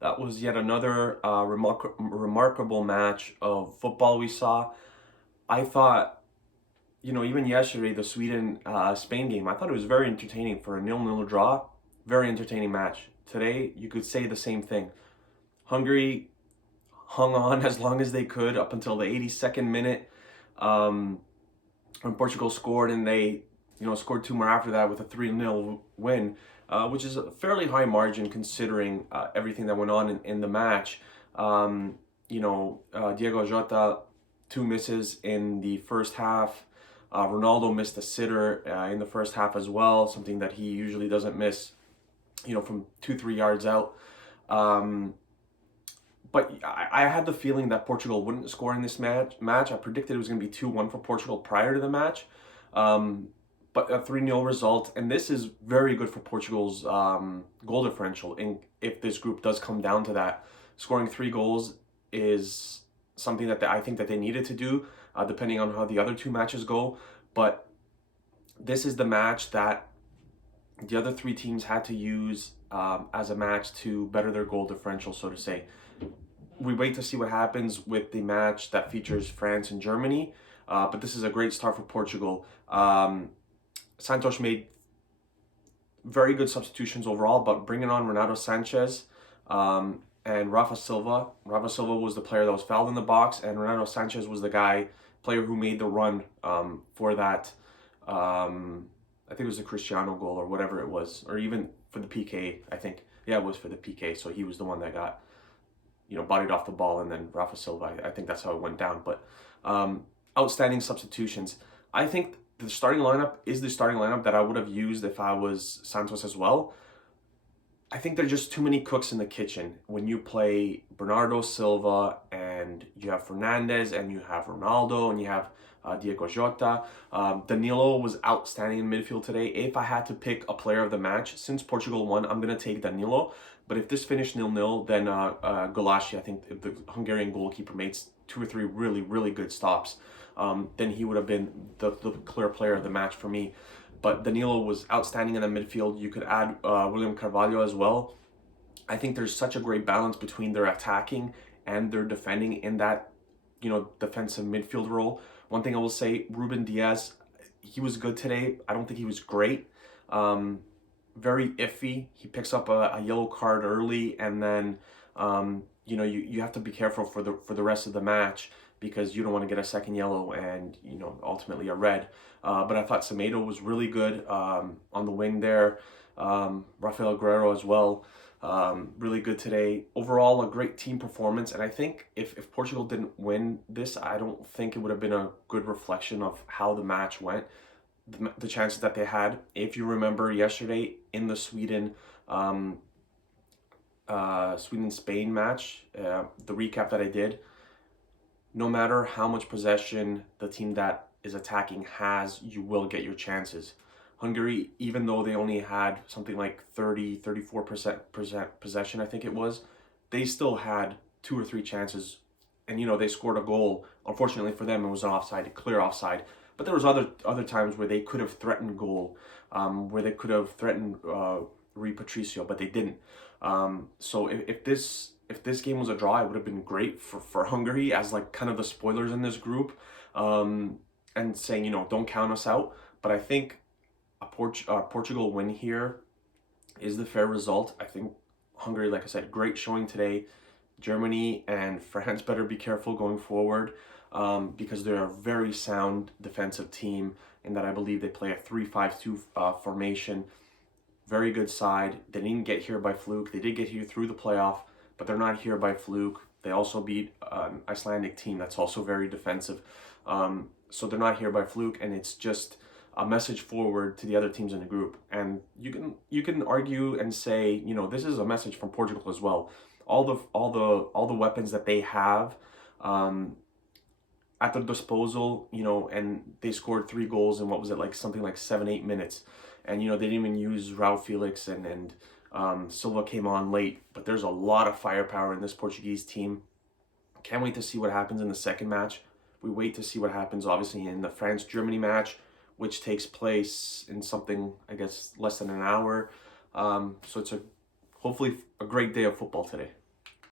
That was yet another remarkable match of football we saw. I thought, even yesterday, the Sweden Spain game, I thought it was very entertaining for a 0-0 draw. Very entertaining match. Today, you could say the same thing. Hungary hung on as long as they could up until the 82nd minute, um, when Portugal scored, and they scored two more after that with a 3-0 win, which is a fairly high margin considering everything that went on in the match. Diego Jota, two misses in the first half. Ronaldo missed a sitter in the first half as well, something that he usually doesn't miss, from 2-3 yards out. Um, but I had the feeling that Portugal wouldn't score in this match. I predicted it was going to be 2-1 for Portugal prior to the match. Um, but a 3-0 result, and this is very good for Portugal's goal differential. And if this group does come down to that, scoring 3 goals is something that I think that they needed to do, depending on how the other two matches go. But this is the match that the other three teams had to use as a match to better their goal differential, so to say. We wait to see what happens with the match that features France and Germany, but this is a great start for Portugal. Santos made very good substitutions overall, but bringing on Renato Sanchez and Rafa Silva. Rafa Silva was the player that was fouled in the box, and Renato Sanchez was the player who made the run for that. I think it was the Cristiano goal or whatever it was, or even for the PK. I think, yeah, it was for the PK. So he was the one that got bodied off the ball, and then Rafa Silva. I think that's how it went down. But outstanding substitutions. I think the starting lineup is the starting lineup that I would have used if I was Santos as well. I think there are just too many cooks in the kitchen when you play Bernardo Silva and you have Fernandez and you have Ronaldo and you have Diego Jota. Danilo was outstanding in midfield today. If I had to pick a player of the match, since Portugal won, I'm going to take Danilo. But if this finished 0-0, then Golashi, I think the Hungarian goalkeeper, made 2 or 3 really, really good stops. Then he would have been the clear player of the match for me. But Danilo was outstanding in the midfield. You could add William Carvalho as well. I think there's such a great balance between their attacking and their defending in that, defensive midfield role. One thing I will say, Ruben Diaz, he was good today. I don't think he was great. Very iffy. He picks up a yellow card early, and then you have to be careful for the rest of the match, because you don't want to get a second yellow and ultimately a red. But I thought Semedo was really good on the wing there. Rafael Guerrero as well, really good today. Overall, a great team performance. And I think if Portugal didn't win this, I don't think it would have been a good reflection of how the match went, the chances that they had. If you remember yesterday in the Sweden-Spain match, the recap that I did, no matter how much possession the team that is attacking has, you will get your chances. Hungary, even though they only had something like 34% possession, I think it was, they still had 2 or 3 chances, and they scored a goal. Unfortunately for them, it was an offside, a clear offside. But there was other times where they could have threatened goal, where they could have threatened Rui Patricio, but they didn't. So if this game was a draw, it would have been great for Hungary as like kind of the spoilers in this group, and saying, don't count us out. But I think a Portugal win here is the fair result. I think Hungary, like I said, great showing today. Germany and France better be careful going forward, because they're a very sound defensive team, in that I believe they play a 3-5-2 formation. Very good side. They didn't get here by fluke. They did get here through the playoff, but they're not here by fluke. They also beat an Icelandic team that's also very defensive. So they're not here by fluke, and it's just a message forward to the other teams in the group. And you can argue and say, this is a message from Portugal as well. All the weapons that they have at their disposal, and they scored 3 goals in, what was it, like something like 7-8 minutes. And they didn't even use Raul Felix, and Silva came on late. But there's a lot of firepower in this Portuguese team. Can't wait to see what happens in the second match. We wait to see what happens, obviously, in the France-Germany match, which takes place in something, I guess, less than an hour. So it's hopefully a great day of football today.